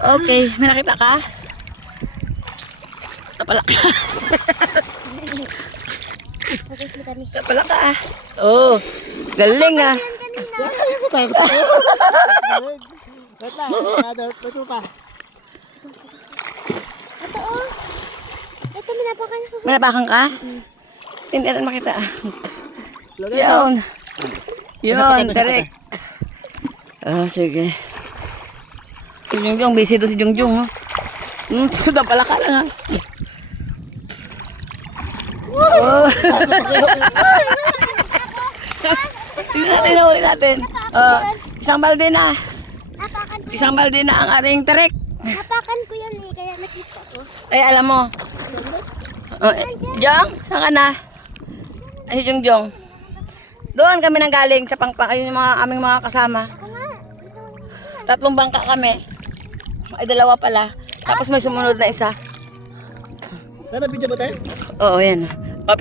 Okay, may nakita ka? Tapala ka. Tapala ka. Oh, galing ah. Ito, minapakan ko. Minapakan ka? Hindi natin makita. Yun. Yun, tarik. Ah, sige. Si Jungjung, busy doon si Jungjung. Tapala ka lang ha. Oh. Tingnan natin. Isang balde na. Isang balde na ang ating tarik. Napakan ko yan eh, kaya nakita ko. Ay, alam mo. Jong, saan ka na? Ay, Jungjung. Doon kami nang galing sa pangpang. Ayun yung aming mga kasama. 3 bangka kami. Ay, 2 pala. Tapos may sumunod na isa. Nana, video ba tayo? Oo, yan.